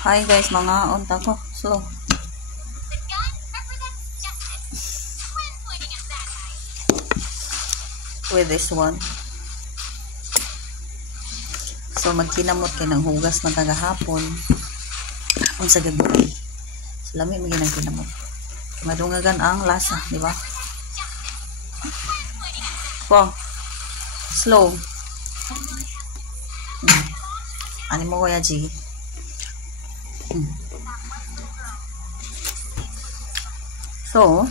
Hi guys, mga unta ko. So, with this one. So, magkinamot kay ng hugas man tagahapon. Ang sa gabi. So, lami maging ng kinamot. Madungagan ang lasa, di ba? Wow. Slow. Ani mo kaya, G? So,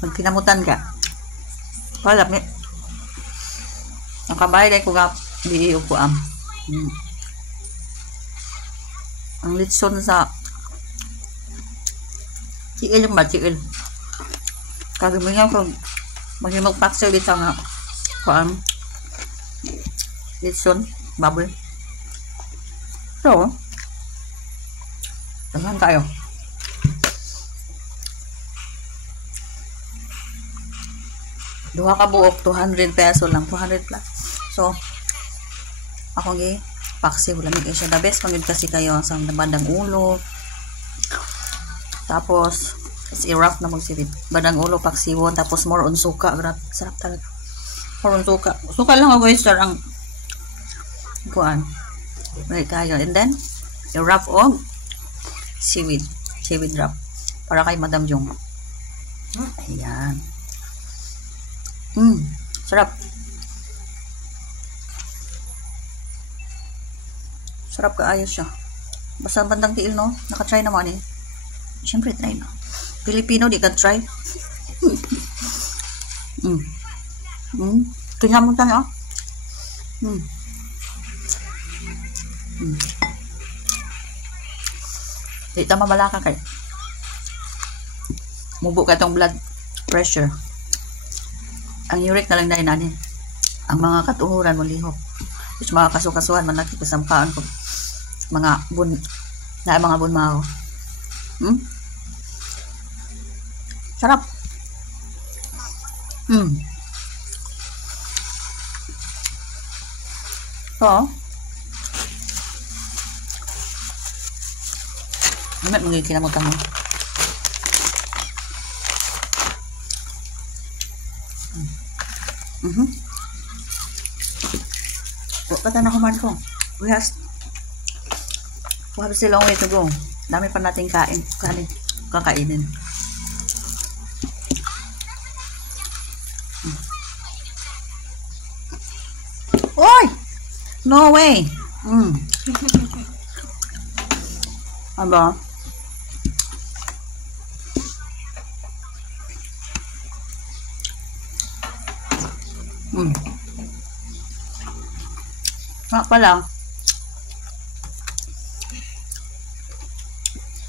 magkinamutan ka. Palap ni. Ang kabay dahil ko ka di ko am. Ang litson sa chiil yung ba chiil. Kagamingaw ko maghimog paksel dito nga kuan litson bubble. So, tahan tayo. Duha ka buok 200 peso lang, 200 plus. So, ako gi paksi wala mi siya the best pangid kasi kayo sa bandang ulo. Tapos i-wrap na magsirit. Bandang ulo paksiwon tapos more on suka, grab sarap talaga. More on suka. Suka lang ako sir ang kuan. Right kayo and then i-wrap og seaweed wrap para kay Madam Jong. Ayan. Sarap. Sarap kaayo siya. Basta bandang tiil, no? Naka-try naman eh. Siyempre, try na. Filipino, di ka try. Tingnan mo tayo, Di tama malaka kay. Mubo ka itong blood pressure. Ang uric na lang dahil nanin. Ang mga katuhuran mo lihok. Tapos mga kasukasuhan man nakikisampaan ko. Mga bun na mga bunmao. Sarap. So, ano mga kinamutang mo? Kata na kuman ko. We have still a long way to go. Dami pa nating kakainin. Oy! No way! Aba? Nga pala,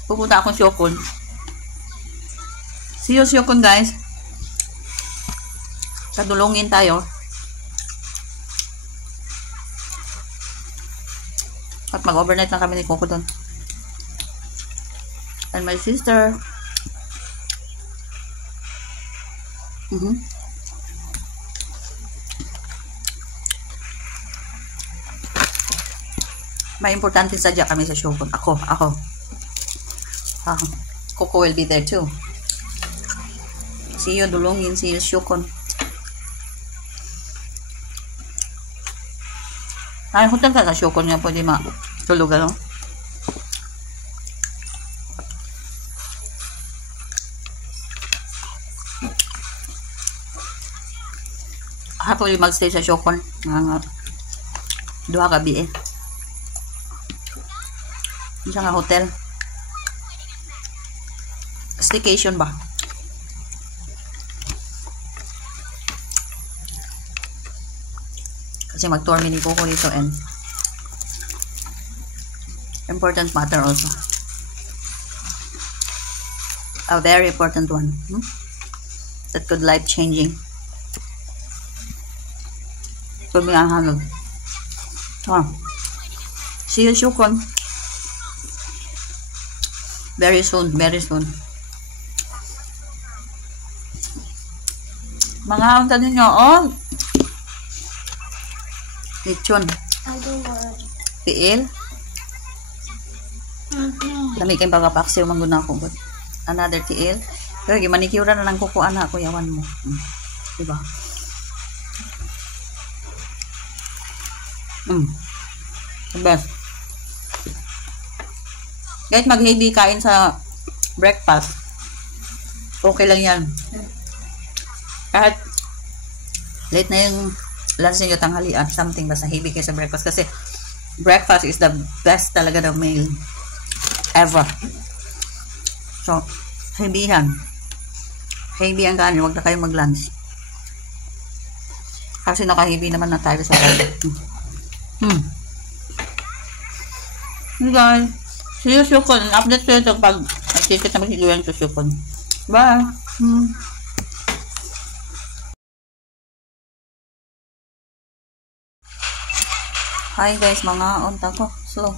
pupunta akong Syokon. See you Syokon guys. Kadulungin tayo. At mag-overnight lang kami ni Coco doon. And my sister. May importante sadya kami sa Syokon. Ako. Coco will be there too. See you Dulungin, see you Syokon. Ay, hotel ka sa Syokon nga pwede matulog, ano? Ako yung magstay sa Syokon. Duha ka bi eh. Isa nga hotel. Staycation ba? Kasi mag-tour mini Coco dito and important matter also. A very important one. That could life changing. Kami ang hanod. See you Syokon. Very soon, very soon. Mga unta ninyo, oh. Lechon. Tiil. Lami kayong pagkapaksiw mangguna ko. Another tiil. Pero gimanikura na lang kukuan na ako yawan mo. Diba? The best. Kahit mag-heavy kain sa breakfast, okay lang yan. Kahit late na yung lunch ninyo, tanghalian, something, basta heavy kayo sa breakfast. Kasi breakfast is the best talaga na meal ever. So, heavy yan. Heavy ang kanin, huwag na kayo mag-lunch. Kasi naka-heavy naman na tayo sa breakfast. Guys, see you soon. Update ko ito pag nagkikita na magiging ko soon. Bye. Hi guys, mga unta ko. So,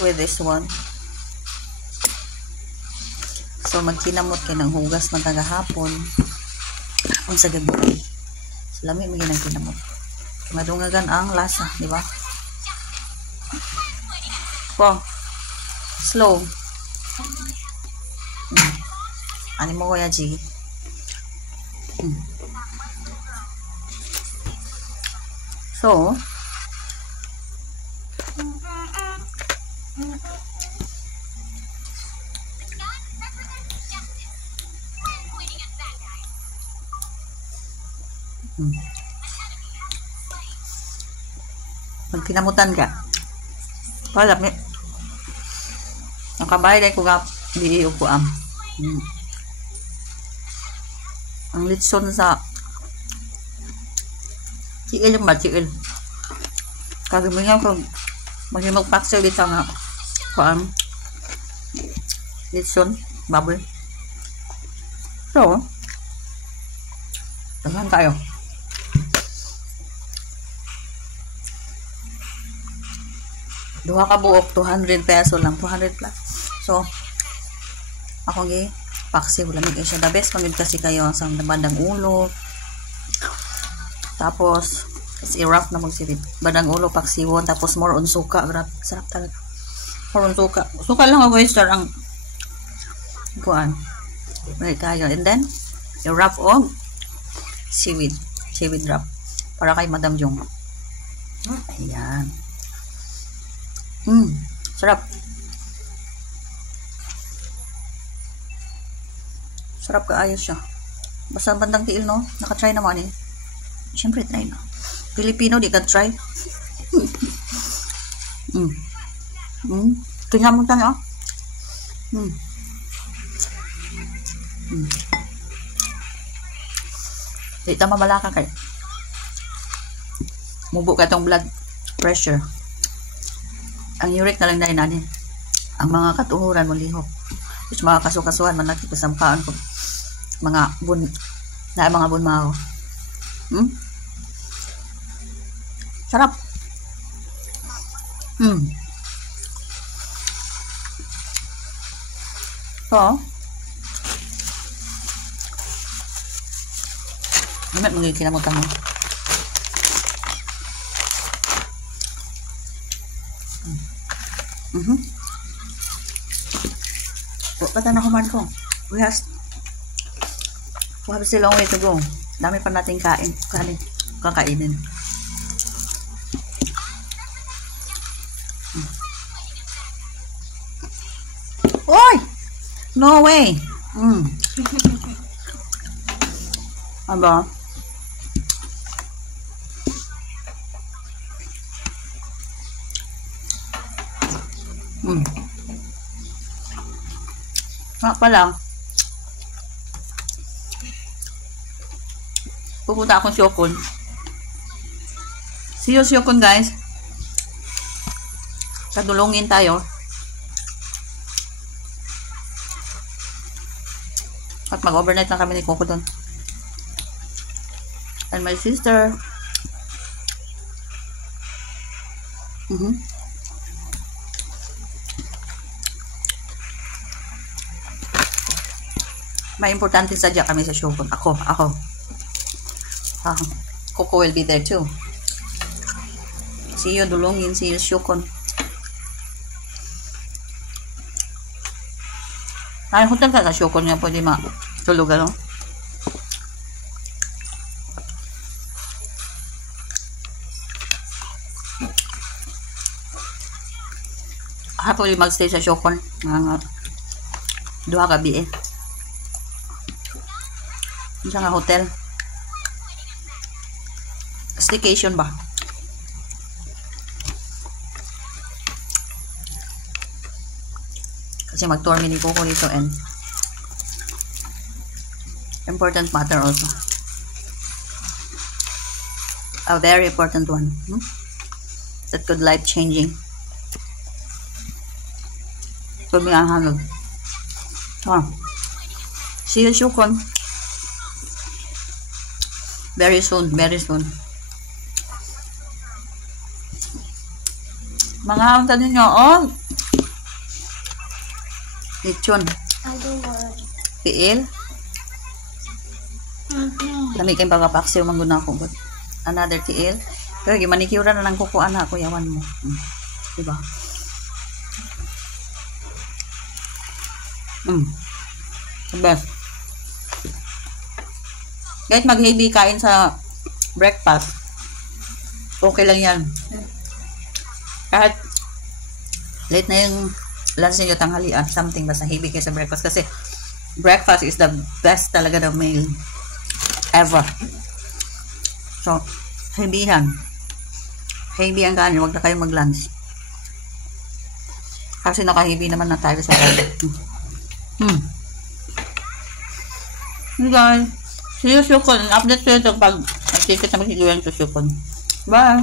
with this one. So, magkinamot kayo ng hugas ng tagahapon. Kung sa gabi. So, lami may ginagkinamot. Madungagan ang lasa, di ba? Po. Slow. Ano mo kaya, G? So, pag kinamutan ka, wala mi ang kabay dahil ko nga di ko am. Ang litson sa chiil yung chiil. Kagamingan ko magimag paksel dito nga kuan litson bubble. So, tahan tayo. Duha ka buok, 200 peso lang, 200 plus. So, ako gi paksi wala mi siya. The best pamid kasi kayo sa bandang ulo. Tapos, is i-wrap na magsipit. Bandang ulo, paksiwon, tapos more on suka. Grabe, sarap talaga. More on suka. Suka lang ako sir ang kuan. May kayo. And then, i-wrap on seaweed. Seaweed wrap. Para kay Madam Jong. Ayan. Sarap. Sarap kaayos siya. Basta bandang tiil, no? Naka-try naman eh. Siyempre, try na. Filipino, di ka try. Tingnan mo tayo, oh. Di tama malaka kay. Mubo ka itong blood pressure. Ang uric na lang dahil nanin. Ang mga katuhuran mo liho. Tapos mga kasukasuhan, manakit sa mukhaan ko. Mga bun, na mga bunmaho. Sarap. So, Namat magiging kinamutan mo. Pata na kuman ko. We have still a long way to go. Dami pa nating kakainin. Oy! No way! Aba? Pa lang. Pupunta akong Syokon. See you Syokon, guys. Sadulungin tayo. At mag-overnight lang kami ni Coco doon. And my sister. May importante sadya kami sa Shukon. Ako. Coco will be there too. See you, dulungin. See you, Shukon. Ay, hotel ka sa Shukon nga pwede matulog, ano? Pwede magstay sa Shukon. Duha gabi eh. Isa nga hotel. Staycation ba? Kasi mag-tour mini Coco dito and important matter also. A very important one. That could life changing. Could be ang hangag. See you, Shukon. Very soon, very soon. Mga hamta ninyo, oh! Lechon. Tiil. Lami kayong pagkapaksiw, mangguna ko. But another tiil. Pero manicure na lang kukuha na ako, yawan mo. Diba? The best. Kahit mag-heavy kain sa breakfast, okay lang yan. Kahit late na yung lunch ninyo, tanghalian, something, basta heavy kayo sa breakfast. Kasi breakfast is the best talaga na meal ever. So, heavy yan. Heavy ang kanin, huwag na kayo mag-lunch. Kasi naka-heavy naman na tayo sa lunch. Hey guys. See you, Shukon. Update ko ito pag nagtisit na magsiluyan sa Shukon. Bye.